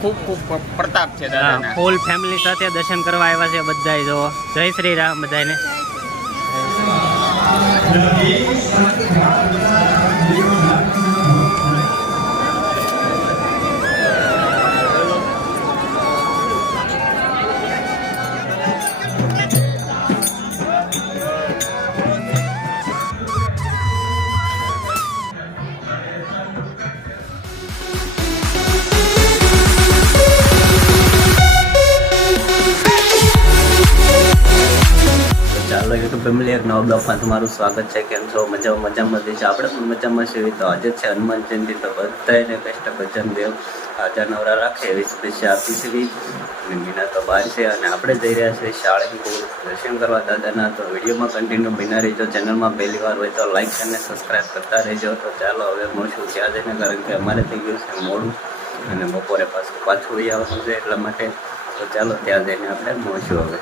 ખૂબ ખૂબ પ્રતાપ છે દાદાના. ફૂલ ફેમિલી સાથે દર્શન કરવા આવ્યા છે બધાય જો જય શ્રી રામ બધાને ફેમિલી એક નવા બ્લોગમાં તમારું સ્વાગત છે. કેમ છો? મજા મજામાં છે. આપણે પણ મજામાં છીએ. તો આજે છે હનુમાન જયંતિ, તો બધાને બેસ્ટ ભજન દેવ હાજર નવરા રાખે એવી શુભેચ્છા આપી છે અને મીના તો બહાર છે અને આપણે જઈ રહ્યા છીએ શાળાની દર્શન કરવા દાદાના. તો વિડીયોમાં કન્ટિન્યુ બિના રહેજો. ચેનલમાં પહેલી વાર હોય તો લાઈક અને સબસ્ક્રાઈબ કરતા રહેજો. તો ચાલો હવે મળશું ત્યાં જઈને, કારણ કે અમારે થઈ ગયું છે મોડું. અને બપોરે પાછું પાછું આવવાનું છે એટલા માટે. તો ચાલો ત્યાં જઈને આપણે મળશું હવે.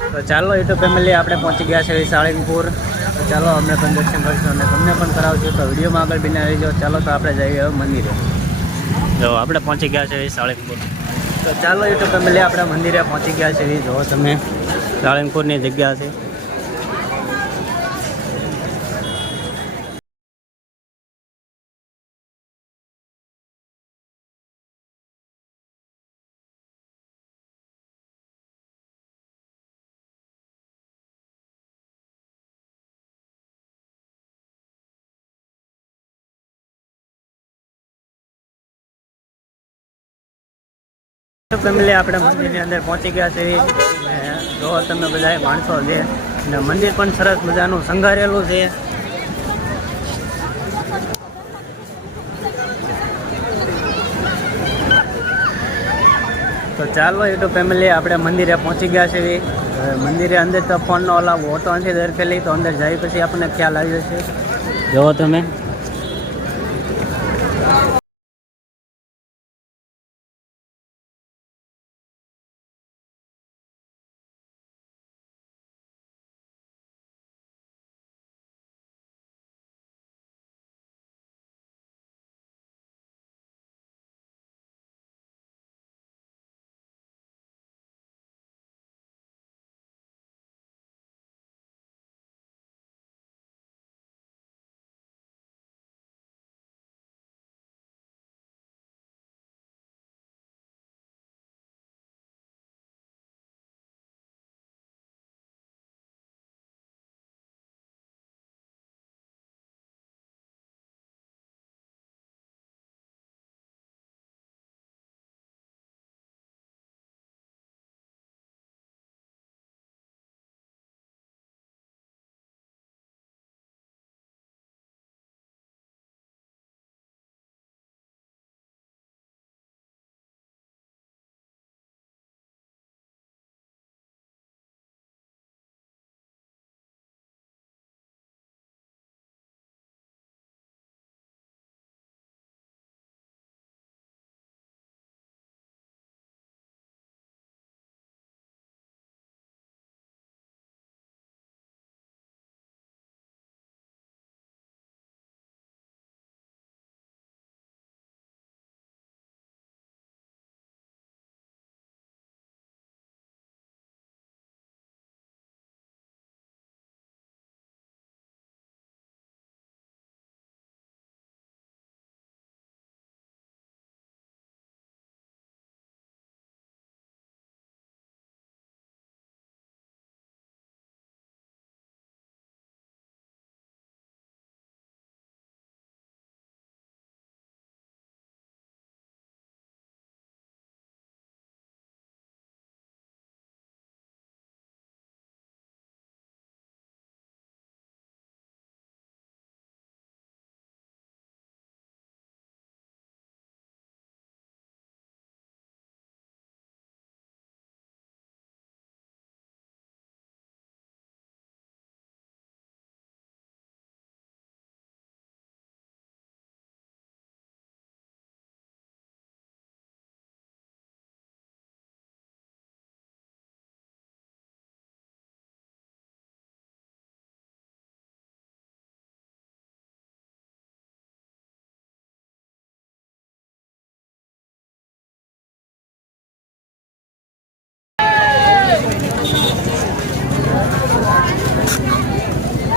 તો ચાલો યુટ્યુબ ફેમિલી આપણે પહોંચી ગયા છે સાળંગપુર તો ચાલો અમને પણ દર્શન કરીશું અને તમને પણ કરાવજો. તો વિડીયોમાં આગળ બિના જાઓ ચાલો તો આપણે જઈએ હવે મંદિરે. જો આપણે પહોંચી ગયા છે સાળંગપુર તો ચાલો યુટ્યુબ ફેમિલી આપણે મંદિરે પહોંચી ગયા છે. જો તમે સાળંગપુરની જગ્યા છે. ફેમિલી આપણે મંદિરની અંદર પહોંચી ગયા છે અને જો તમે બધા માણસો છે, અને મંદિર પણ સરસ મજાનું સંઘારેલું છે. તો ચાલો, યુટ્યુબ ફેમિલી, આપણે મંદિરે પહોંચી ગયા છે મંદિરે અંદર તો ફોનનો ઓલા હોતો નથી દરફેલી તો અંદર જાય પછી આપણને ખ્યાલ આવી જશે જુઓ તમે.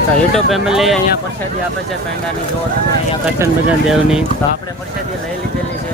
તો યુટ્યુબ ફેમિલી અહીંયા પ્રસાદી આપે છે, પેંડાની જો તમે અહીંયા કરશન ભજન દેવની. તો આપણે પ્રસાદી લઈ લીધેલી છે.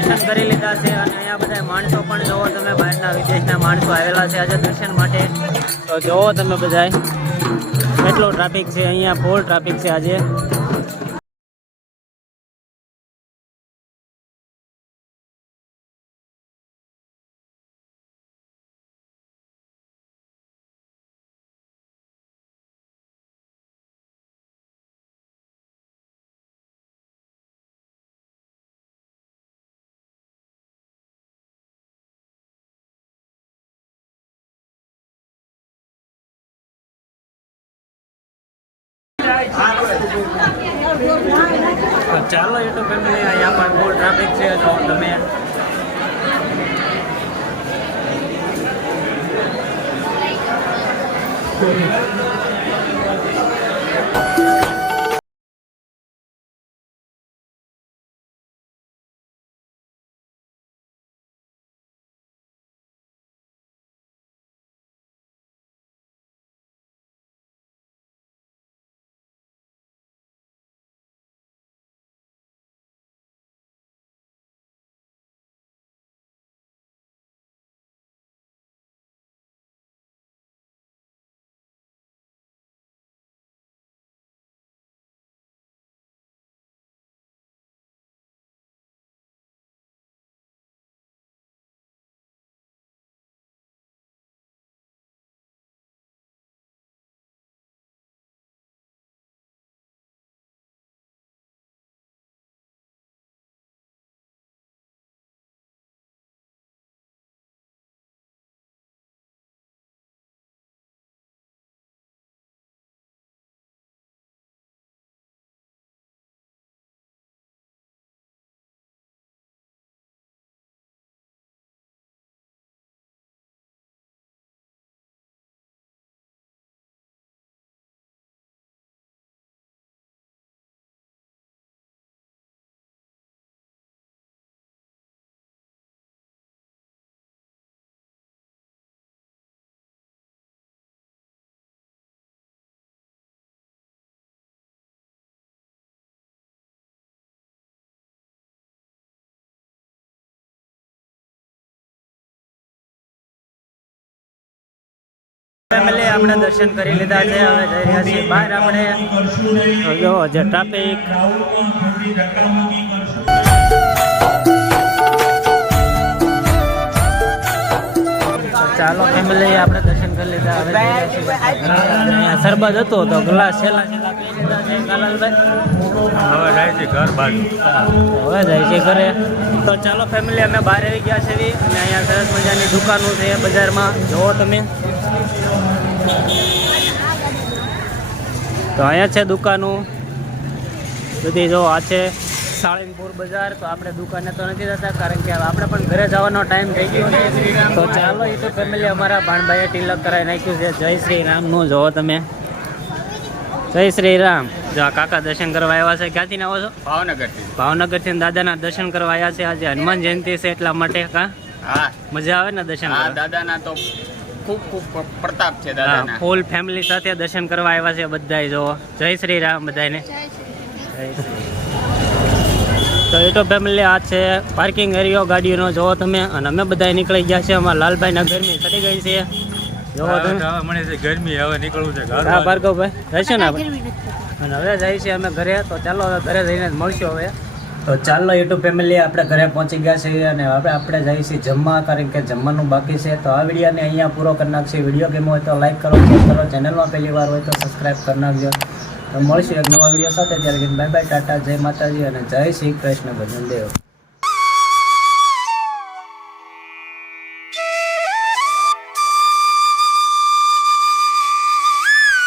દર્શન કરી લીધા છે અને અહીંયા બધા માણસો પણ જોવો તમે, બહારના વિદેશના માણસો આવેલા છે આજે દર્શન માટે. તો જોવો તમે બધાય. કેટલો ટ્રાફિક છે, અહીંયા ફૂલ ટ્રાફિક છે આજે. તો એ તો ફેમિલી અહીંયા પણ બહુ ટ્રાફિક છે તો તમે. ફેમિલી આપણે દર્શન કરી લીધા છે હવે જઈ રહ્યા છીએ બહાર આપણે. જો જે ટ્રાફિક ચાલો ફેમિલી આપણે દર્શન કરી લીધા હવે સરબત હતો તો ગ્લાસ છેલ્લા છેલ્લા હવે જાય છે ઘર બાજુ હવે જાય છે ઘરે. તો ચાલો ફેમિલી અમે બહાર આવી ગયા છે અને અહીંયા સરસ મજાની દુકાનો છે બજારમાં. જુઓ તમે. તો અહીંયા છે દુકાનો. બધી જો આ છે સાળંગપુર બજાર. તો આપણે દુકાને તો નથી જતા, કારણ કે આપણે પણ ઘરે જવાનો ટાઈમ થઈ ગયો તો ચાલો, એ તો ફેમિલી અમારા ભાણભાઈએ તિલક કરાવી નાખ્યું છે. જય શ્રી રામનું. જુઓ તમે. જય શ્રી રામ. જો આ કાકા દર્શન કરવા આવ્યા છે ક્યાંથી આવો છો? ભાવનગરથી. ભાવનગરથી દાદાના દર્શન કરવા આવ્યા છે આજે. હનુમાન જયંતિ છે એટલા માટે કા હા. મજા આવે ને દર્શન હા દાદાના તો ખૂબ ખૂબ પ્રતાપ છે દાદાના. ફૂલ ફેમિલી સાથે દર્શન કરવા આવ્યા છે બધાય જો જય શ્રી રામ બધાને તો એ તો ફેમિલી આ છે પાર્કિંગ એરિયો ગાડીઓનો જો તમે. અને અમે બધા નીકળી ગયા છે અમારા લાલભાઈના ગરમી ચડી ગઈ છે મને છે. ગરમી હવે નીકળવું છે. હા ભાર્ગવભાઈ રહેશે ને આપણે? અને હવે જાય છે અમે ઘરે તો ચાલો હવે ઘરે જઈને મળશું હવે. તો ચાલો યુટ્યુબ ફેમિલી આપણે ઘરે પહોંચી ગયા છીએ અને હવે આપણે જઈએ છીએ જમવા કારણ કે જમવાનું બાકી છે. તો આ વિડીયોને અહીંયા પૂરો કરી નાખશે. વીડિયો ગેમ હોય તો લાઈક કરો શેર કરો. ચેનલમાં પહેલી વાર હોય તો સબસ્ક્રાઈબ કરી નાખજો. તો મળશું એક નવા વીડિયો સાથે. ત્યારે બાય બાય ટાટા જય માતાજી અને જય શ્રી કૃષ્ણ ભજન દેવ.